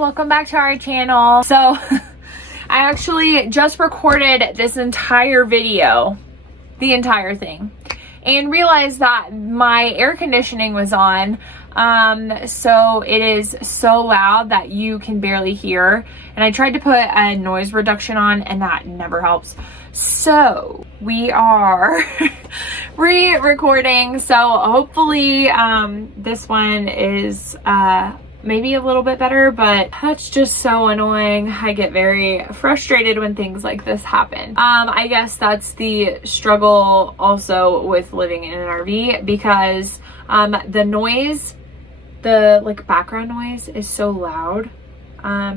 welcome back to our channel. So I actually just recorded this entire video, the entire thing, and realized that my air conditioning was on. So it is so loud that you can barely hear, and I tried to put a noise reduction on and that never helps. So we are re-recording, so hopefully this one is maybe a little bit better, but that's just so annoying. I get very frustrated when things like this happen. I guess that's the struggle also with living in an RV, because the noise, the like background noise is so loud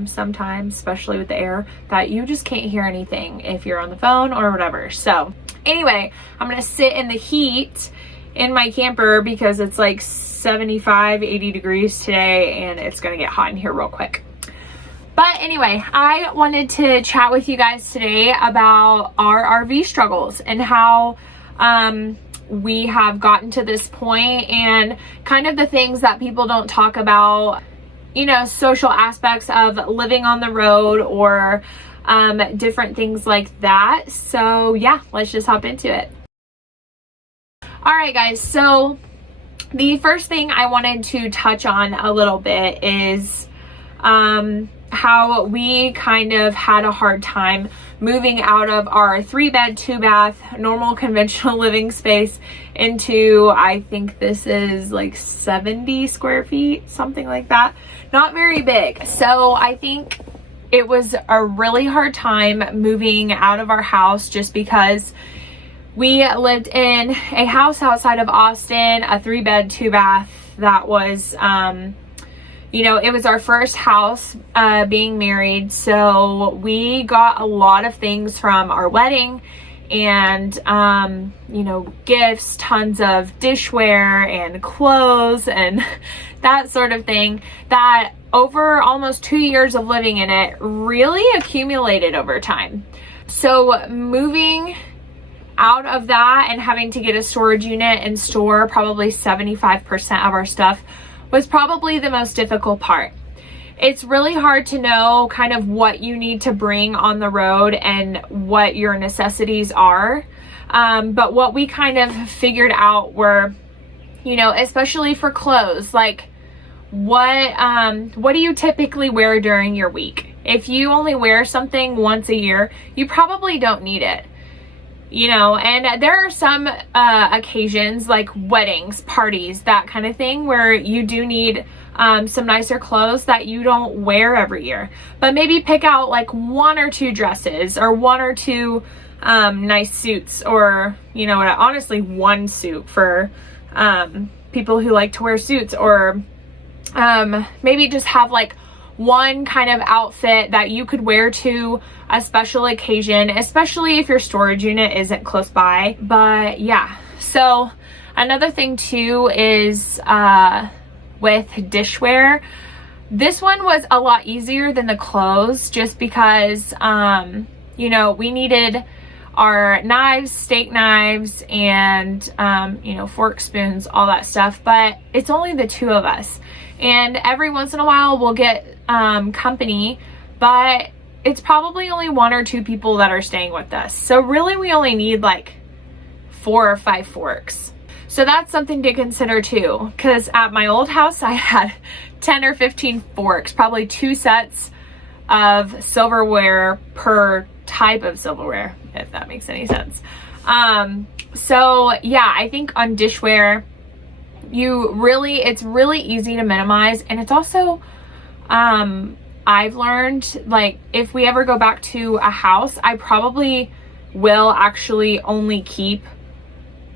sometimes, especially with the air, that you just can't hear anything if you're on the phone or whatever. So anyway, I'm gonna sit in the heat in my camper because it's like 75-80 degrees today and it's gonna get hot in here real quick. But anyway, I wanted to chat with you guys today about our RV struggles and how we have gotten to this point, and kind of the things that people don't talk about, you know, social aspects of living on the road, or different things like that. So yeah, let's just hop into it. All right, guys, so the first thing I wanted to touch on a little bit is how we kind of had a hard time moving out of our 3-bed, 2-bath, normal conventional living space into, I think this is like 70 square feet, something like that. Not very big. So I think it was a really hard time moving out of our house, just because we lived in a house outside of Austin, a 3-bed, 2-bath that was, you know, it was our first house being married. So we got a lot of things from our wedding, and, you know, gifts, tons of dishware and clothes and that sort of thing, that over almost 2 years of living in it really accumulated over time. So moving out of that and having to get a storage unit and store probably 75% of our stuff was probably the most difficult part. It's really hard to know kind of what you need to bring on the road and what your necessities are. But what we kind of figured out were, you know, especially for clothes, like what do you typically wear during your week? If you only wear something once a year, you probably don't need it. You know, and there are some occasions like weddings, parties, that kind of thing, where you do need some nicer clothes that you don't wear every year. But maybe pick out like 1 or 2 dresses, or 1 or 2 nice suits, or, you know, honestly 1 suit for people who like to wear suits, or maybe just have like 1 kind of outfit that you could wear to a special occasion, especially if your storage unit isn't close by. But yeah, so another thing too is with dishware. This one was a lot easier than the clothes, just because you know, we needed our knives, steak knives, and you know, forks, spoons, all that stuff. But it's only the 2 of us, and every once in a while we'll get company, but it's probably only 1 or 2 people that are staying with us. So really we only need like 4 or 5 forks. So that's something to consider too, because at my old house I had 10 or 15 forks, probably 2 sets of silverware per type of silverware, if that makes any sense. So yeah, I think on dishware, it's really easy to minimize, and it's also I've learned, like, if we ever go back to a house, I probably will actually only keep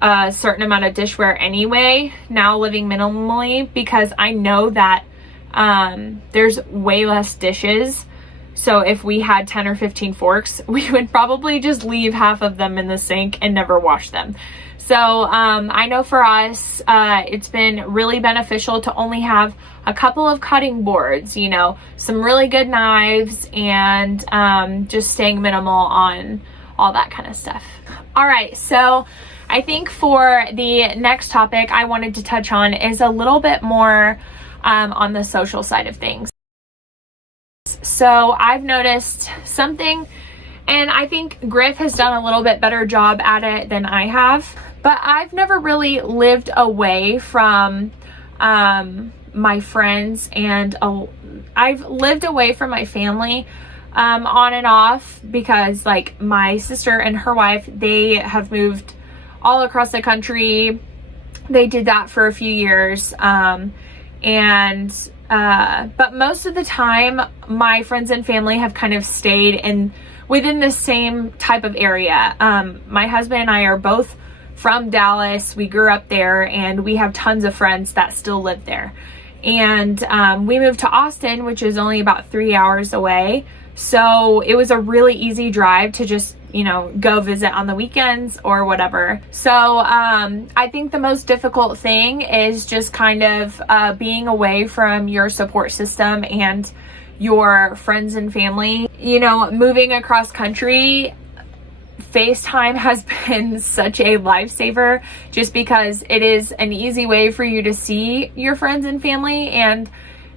a certain amount of dishware anyway, now living minimally, because I know that there's way less dishes. So if we had 10 or 15 forks, we would probably just leave half of them in the sink and never wash them. So I know for us, it's been really beneficial to only have a couple of cutting boards, you know, some really good knives, and just staying minimal on all that kind of stuff. All right, so I think for the next topic I wanted to touch on is a little bit more on the social side of things. So I've noticed something, and I think Griff has done a little bit better job at it than I have, but I've never really lived away from my friends, and I've lived away from my family on and off, because like my sister and her wife, they have moved all across the country. They did that for a few years, but most of the time my friends and family have kind of stayed within the same type of area. My husband and I are both from Dallas. We grew up there, and we have tons of friends that still live there. And we moved to Austin, which is only about 3 hours away. So it was a really easy drive to just, go visit on the weekends or whatever. So I think the most difficult thing is just kind of being away from your support system and your friends and family. Moving across country, FaceTime has been such a lifesaver, just because it is an easy way for you to see your friends and family, and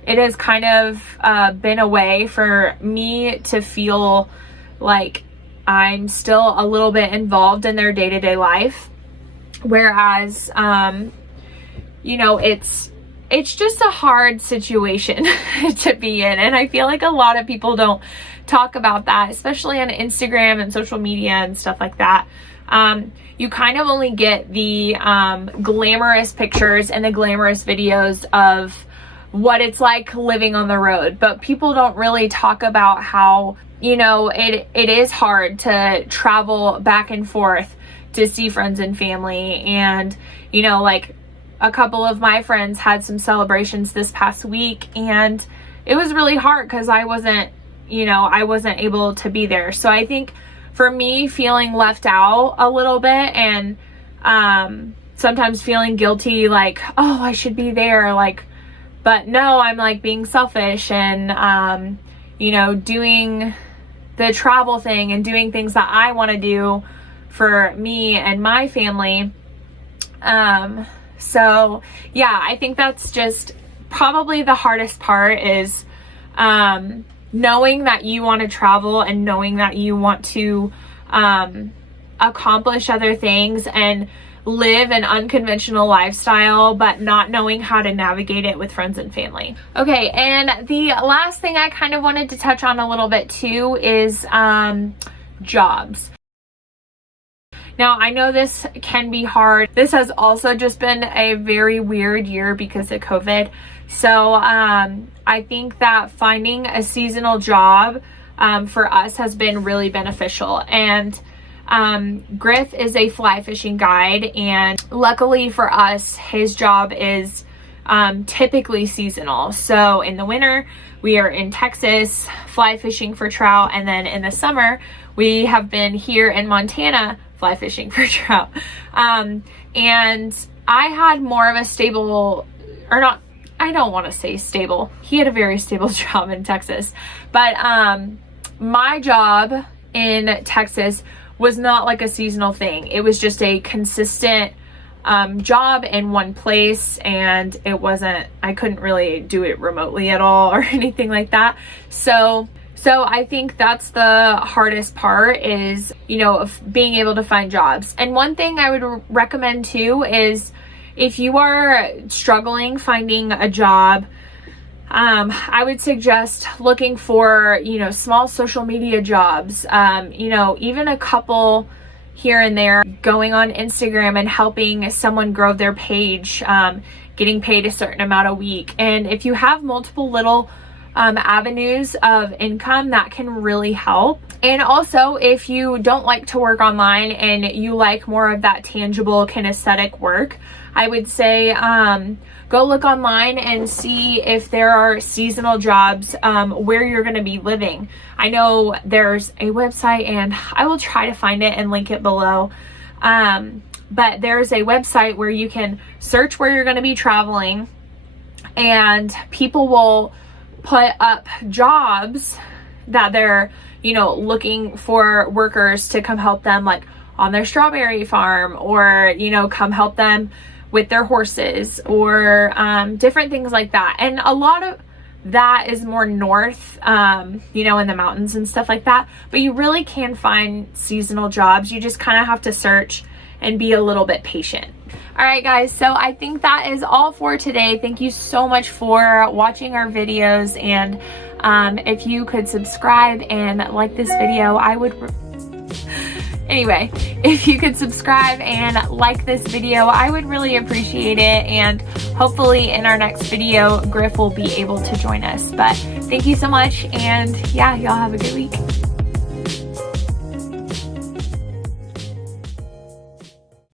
it has kind of been a way for me to feel like I'm still a little bit involved in their day-to-day life. Whereas, it's just a hard situation to be in. And I feel like a lot of people don't talk about that, especially on Instagram and social media and stuff like that. You kind of only get the glamorous pictures and the glamorous videos of what it's like living on the road, but people don't really talk about how, it is hard to travel back and forth to see friends and family. And, like a couple of my friends had some celebrations this past week, and it was really hard because I wasn't able to be there. So I think for me, feeling left out a little bit, and sometimes feeling guilty, like, oh, I should be there, like, but no, I'm like being selfish and, doing the travel thing and doing things that I want to do for me and my family. So yeah, I think that's just probably the hardest part, is knowing that you want to travel and knowing that you want to accomplish other things and live an unconventional lifestyle, but not knowing how to navigate it with friends and family. Okay, and the last thing I kind of wanted to touch on a little bit too is jobs. Now, I know this can be hard. This has also just been a very weird year because of COVID. So I think that finding a seasonal job for us has been really beneficial. And Griff is a fly fishing guide, and luckily for us, his job is typically seasonal. So in the winter, we are in Texas fly fishing for trout, and then in the summer, we have been here in Montana fly fishing for trout. And I had more of a stable, or not, I don't want to say stable. He had a very stable job in Texas, but my job in Texas was not like a seasonal thing. It was just a consistent job in one place, and I couldn't really do it remotely at all or anything like that. So I think that's the hardest part, is, of being able to find jobs. And one thing I would recommend too is, if you are struggling finding a job, I would suggest looking for, small social media jobs, even a couple here and there, going on Instagram and helping someone grow their page, getting paid a certain amount a week. And if you have multiple little avenues of income, that can really help. And also, if you don't like to work online and you like more of that tangible kinesthetic work, I would say go look online and see if there are seasonal jobs where you're going to be living. I know there's a website, and I will try to find it and link it below. But there's a website where you can search where you're going to be traveling, and people will put up jobs that they're, looking for workers to come help them, like on their strawberry farm, or, come help them with their horses, or different things like that. And a lot of that is more north, you know, in the mountains and stuff like that. But you really can find seasonal jobs. You just kind of have to search and be a little bit patient. All right, guys, so I think that is all for today. Thank you so much for watching our videos. And if you could subscribe and like this video, I would... Anyway, if you could subscribe and like this video, I would really appreciate it. And hopefully in our next video, Griff will be able to join us. But thank you so much. And yeah, y'all have a good week.